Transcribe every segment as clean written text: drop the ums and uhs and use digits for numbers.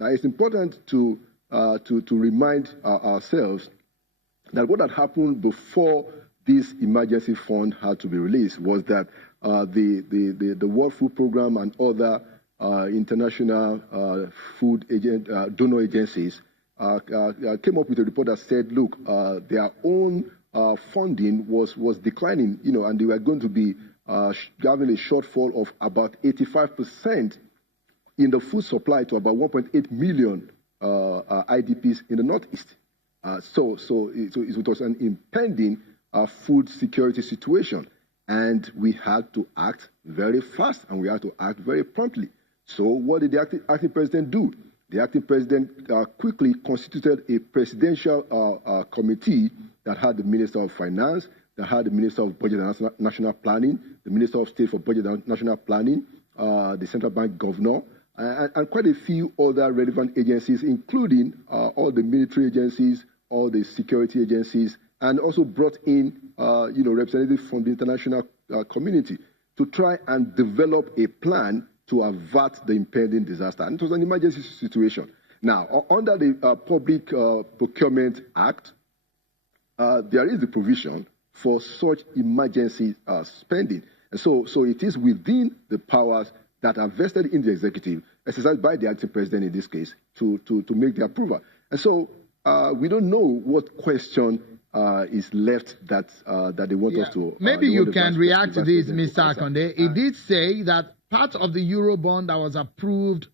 Now, it's important to remind ourselves that what had happened before this emergency fund had to be released was that the World Food Program and other international donor agencies came up with a report that said, look, their own funding was declining, and they were going to be having a shortfall of about 85% in the food supply to about 1.8 million IDPs in the Northeast. So it was an impending food security situation, and we had to act very fast and we had to act very promptly. So what did the acting president do? The acting president quickly constituted a presidential committee that had the Minister of Finance, that had the Minister of Budget and National Planning, the Minister of State for Budget and National Planning, the Central Bank Governor, and quite a few other relevant agencies, including all the military agencies, all the security agencies, and also brought in representatives from the international community to try and develop a plan to avert the impending disaster. And it was an emergency situation. Now, under the Public Procurement Act, there is the provision for such emergency spending. And so it is within the powers that are vested in the executive, exercised by the acting president in this case, to make the approval. And so we don't know what question is left that they want us to. Maybe you can react to this, Mr. Akande. He did say that part of the Eurobond that was approved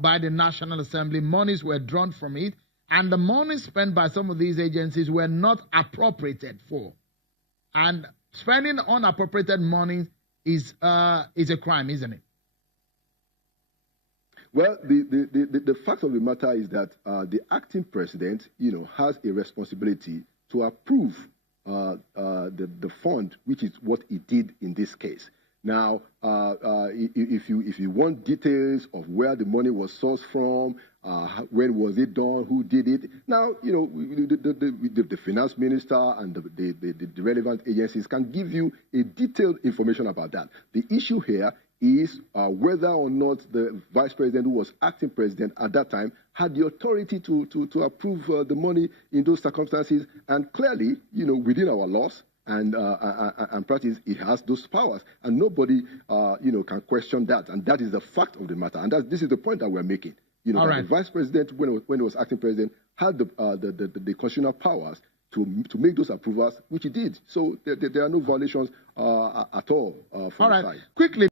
by the National Assembly, monies were drawn from it, and the money spent by some of these agencies were not appropriated for. And spending unappropriated money is a crime, isn't it? Well, the fact of the matter is that the acting president, has a responsibility to approve the fund, which is what he did in this case. Now, if you want details of where the money was sourced from, when was it done, who did it, now, the finance minister and the relevant agencies can give you a detailed information about that. The issue here is whether or not the vice president, who was acting president at that time, had the authority to approve the money in those circumstances. And clearly, within our laws and practice, he has those powers, and nobody, can question that. And that is the fact of the matter. And this is the point that we're making. The vice president, when he was acting president, had the constitutional powers to make those approvals, which he did. So there are no violations at all from the side. Quickly.